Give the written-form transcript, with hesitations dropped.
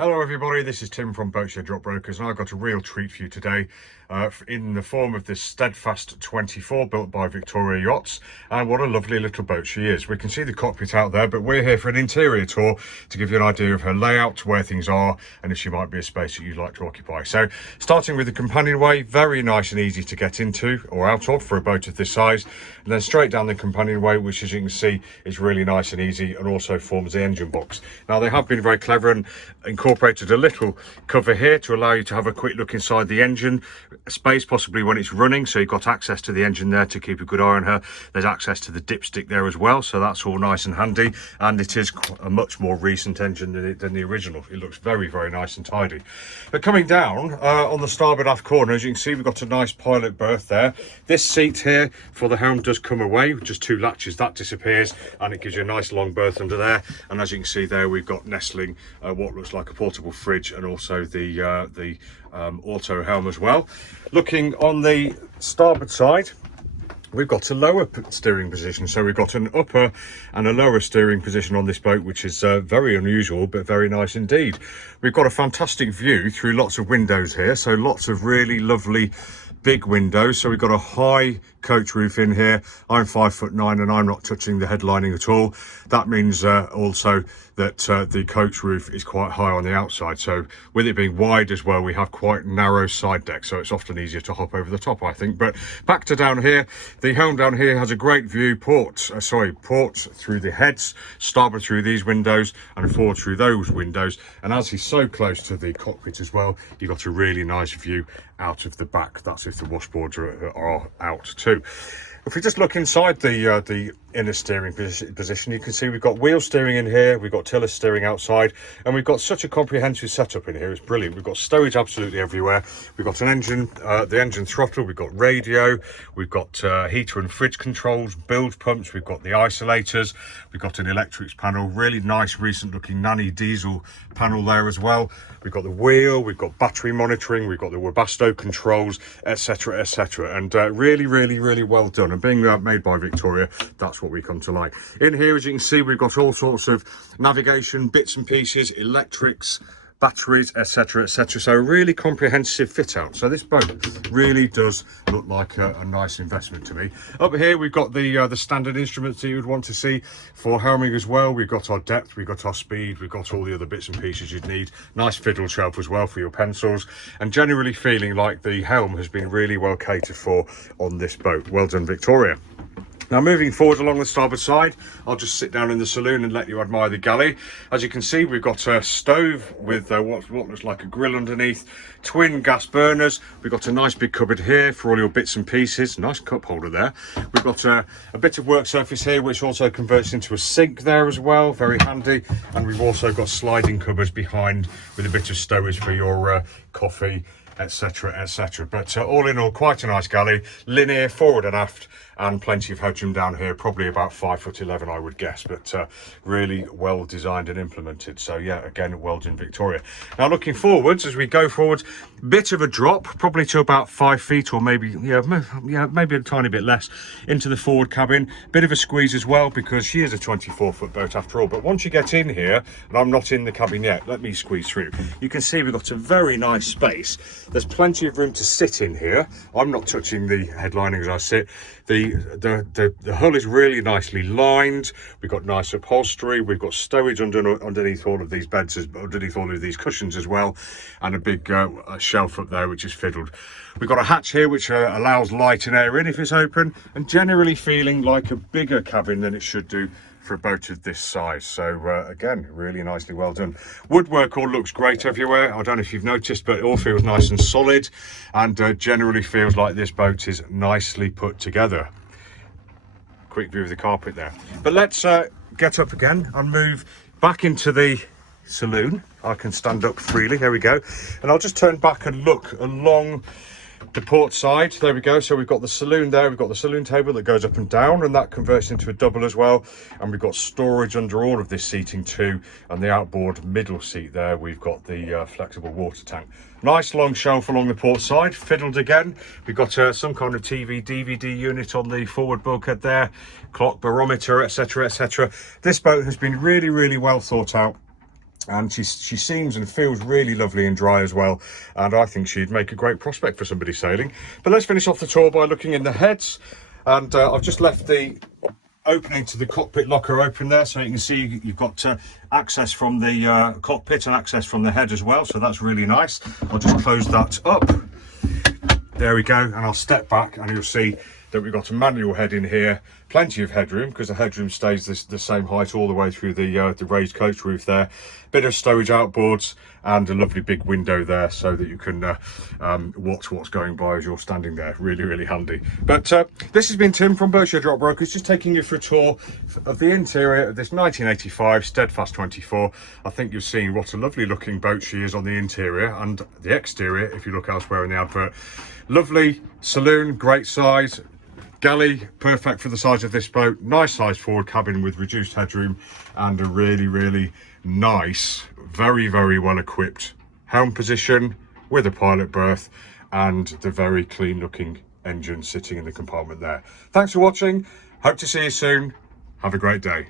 Hello everybody, this is Tim from Boatshed Yacht Brokers, and I've got a real treat for you today in the form of this Steadfast 24 built by Victoria Yachts. And what a lovely little boat she is. We can see the cockpit out there, but we're here for an interior tour to give you an idea of her layout, where things are, and if she might be a space that you'd like to occupy. So starting with the companionway, very nice and easy to get into or out of for a boat of this size, and then straight down the companionway, which as you can see is really nice and easy and also forms the engine box. Now they have been very clever and incorporated a little cover here to allow you to have a quick look inside the engine space, possibly when it's running, so you've got access to the engine there to keep a good eye on her. There's access to the dipstick there as well, so that's all nice and handy, and it is a much more recent engine than the original. It looks very, very nice and tidy. But coming down on the starboard aft corner, as you can see, we've got a nice pilot berth there. This seat here for the helm does come away, just two latches, that disappears, and it gives you a nice long berth under there. And as you can see there, we've got nestling what looks like a portable fridge, and also the auto helm as well. Looking on the starboard side, we've got a lower steering position, so we've got an upper and a lower steering position on this boat, which is very unusual but very nice indeed. We've got a fantastic view through lots of windows here, so lots of really lovely big windows. So we've got a high coach roof in here. I'm 5'9" and I'm not touching the headlining at all. That means also that the coach roof is quite high on the outside, so with it being wide as well, we have quite narrow side decks, so it's often easier to hop over the top, I think. But back to down here, the helm down here has a great view, port through the heads, starboard through these windows and forward through those windows. And as he's so close to the cockpit as well, you've got a really nice view out of the back. That's if the washboards are out too. If we just look inside the inner steering position, you can see we've got wheel steering in here, we've got tiller steering outside, and we've got such a comprehensive setup in here. It's brilliant. We've got stowage absolutely everywhere. We've got an engine, the engine throttle, we've got radio, we've got heater and fridge controls, bilge pumps, we've got the isolators, we've got an electrics panel, really nice recent looking nanny diesel panel there as well. We've got the wheel, we've got battery monitoring, we've got the Webasto controls, etc, etc, and really well done. And being made by Victoria, that's what we come to like. In here, as you can see, we've got all sorts of navigation bits and pieces, electrics, batteries, etc, etc, so a really comprehensive fit out. So this boat really does look like a nice investment to me. Up here we've got the standard instruments that you would want to see for helming as well. We've got our depth, we've got our speed, we've got all the other bits and pieces you'd need. Nice fiddle shelf as well for your pencils, and generally feeling like the helm has been really well catered for on this boat. Well done, Victoria. Now moving forward along the starboard side, I'll just sit down in the saloon and let you admire the galley. As you can see, we've got a stove with what looks like a grill underneath, twin gas burners. We've got a nice big cupboard here for all your bits and pieces, nice cup holder there. We've got a bit of work surface here, which also converts into a sink there as well, very handy. And we've also got sliding cupboards behind with a bit of stowage for your coffee, etc, etc. But all in all, quite a nice galley, linear forward and aft, and plenty of headroom down here, probably about 5'11" I would guess, but really well designed and implemented. So yeah, again, well done, Victoria. Now looking forwards, as we go forward, bit of a drop, probably to about 5 feet, or maybe maybe a tiny bit less, into the forward cabin. Bit of a squeeze as well, because she is a 24-foot boat after all. But once you get in here, and I'm not in the cabin yet, let me squeeze through. You can see we've got a very nice space. There's plenty of room to sit in here. I'm not touching the headlining as I sit. The hull is really nicely lined. We've got nice upholstery. We've got stowage underneath all of these beds, underneath all of these cushions as well, and a big shelf up there which is fiddled. We've got a hatch here which allows light and air in if it's open, and generally feeling like a bigger cabin than it should do for a boat of this size. So again, really nicely well done. Woodwork all looks great everywhere. I don't know if you've noticed, but it all feels nice and solid, and generally feels like this boat is nicely put together. Quick view of the carpet there. But let's get up again and move back into the saloon. I can stand up freely, there we go, and I'll just turn back and look along the port side. There we go. So we've got the saloon there, we've got the saloon table that goes up and down, and that converts into a double as well, and we've got storage under all of this seating too, and the outboard middle seat there, we've got the flexible water tank. Nice long shelf along the port side, fiddled again. We've got some kind of TV DVD unit on the forward bulkhead there, clock, barometer, etc, etc. This boat has been really well thought out. And she seems and feels really lovely and dry as well, and I think she'd make a great prospect for somebody sailing. But let's finish off the tour by looking in the heads, and I've just left the opening to the cockpit locker open there, so you can see you've got access from the cockpit and access from the head as well, so that's really nice. I'll just close that up. There we go, and I'll step back and you'll see that we've got a manual head in here, plenty of headroom because the headroom stays the same height all the way through the raised coach roof there. Bit of stowage outboards and a lovely big window there so that you can watch what's going by as you're standing there. Really, really handy. But this has been Tim from Boatshed Yacht Brokers, just taking you for a tour of the interior of this 1985 Steadfast 24. I think you've seen what a lovely looking boat she is on the interior and the exterior if you look elsewhere in the advert. Lovely saloon, great size. Galley, perfect for the size of this boat. Nice size forward cabin with reduced headroom and a really, really nice, very, very well equipped helm position with a pilot berth and the very clean looking engine sitting in the compartment there. Thanks for watching. Hope to see you soon. Have a great day.